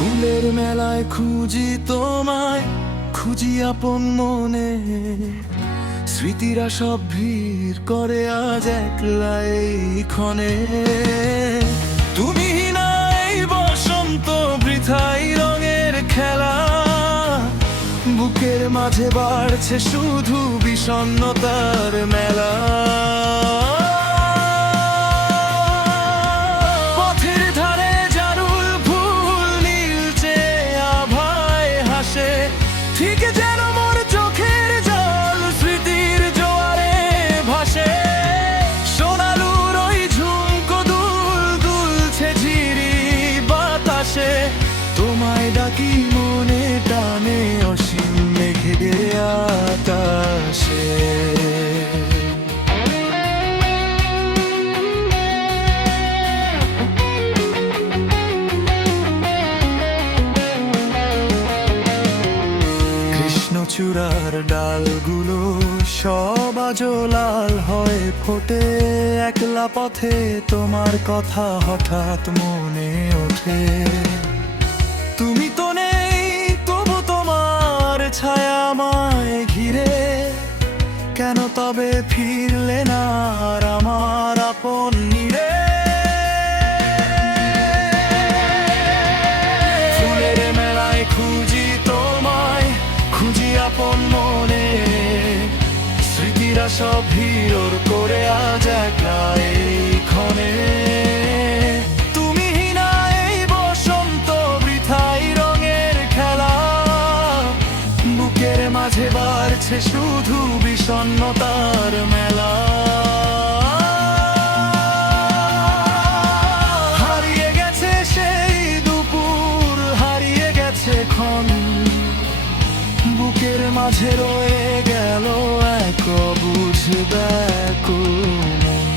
ফুলের মেলায় খুঁজি তোমায়, খুঁজি আপন মনে। স্মৃতিরা সব ভিড় করে আজ একলা এই ক্ষণে। তুমি নাই বসন্ত বৃথাই রঙের খেলা, বুকের মাঝে বাড়ছে শুধু বিষণ্ণতার মেলা। ঠিক যেন মোর চোখের জল স্মৃতির জোয়ারে ভাসে। সোনালুর ওই ঝুমকো দুল দুলছে ঝিরি বাতাসে। তোমায় ডাকি মনে টানে অসীম মেঘের আকাশে। চূড়ার ডালগুলো সব আজ লাল হয়ে ফোটে। একলা পথে তোমার কথা হঠাৎ মনে ওঠে। তুমি তো নেই তবু তোমার ছায়া আমায় ঘিরে। কেন তবে ফিরলে না আর আমার আপন নিরে? ফুলের মেলায় খুঁজি তোমায়, খুঁজি আপন মনে। স্মৃতিরা সব ভিড় করে আজ একলা এই ক্ষণে। তুমি না এই বসন্ত বৃথাই রঙের খেলা, বুকের মাঝে বাড়ছে শুধু বিষণ্ণতার মেলা। হারিয়ে গেছে সেই দুপুর, হারিয়ে গেছে ক্ষণ, বুকের মাঝে রয়ে গেল এক অবুঝ ব্যাকুল মন।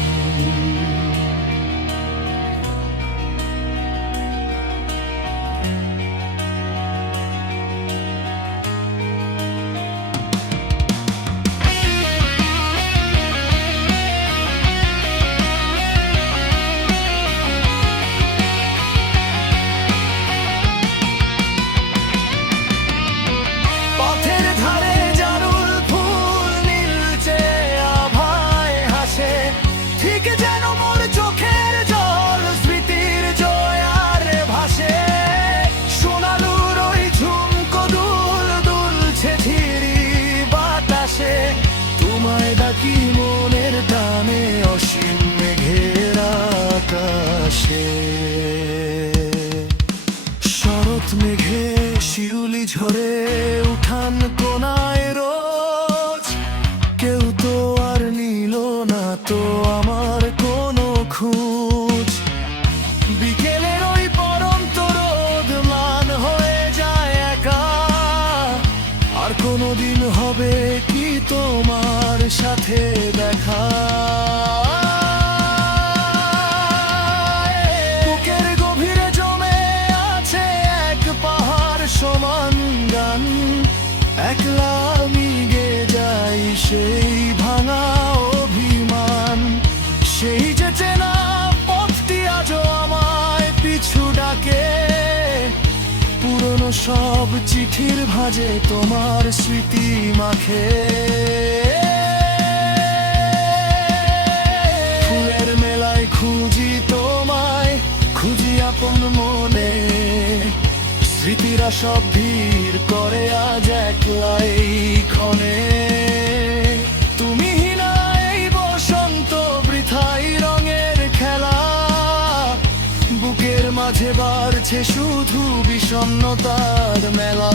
ডাকি মনের টানে অসীম মেঘের আকাশে। শরৎ মেঘে শিউলি ঝরে উঠান কোনায় রোজ। কেউ তো আর নিল না তো আমার কোনো খোঁজ। বিকেলের ওই পরন্ত রোদ ম্লান হয়ে যায় একা। আর কোনোদিন হবে কি তোমার সাথে দেখা? বুকের গভীরে জমে আছে এক পাহাড় সমান গান। একলা আমি গে যাই সেই ভাঙা অভিমান। সেই যে চেনা পথটি আজও আমায় পিছু ডাকে। পুরনো সব চিঠির ভাঁজে তোমার স্মৃতি মাখে। ফুলের মেলায় খুঁজি তোমায়, খুঁজি আপন মনে। স্মৃতিরা সব ভিড় করে আজ একলা এই ক্ষণে। তুমি না এই বসন্ত বৃথাই রঙের খেলা, বুকের মাঝে বাড়ছে শুধু বিষণ্ণতার মেলা।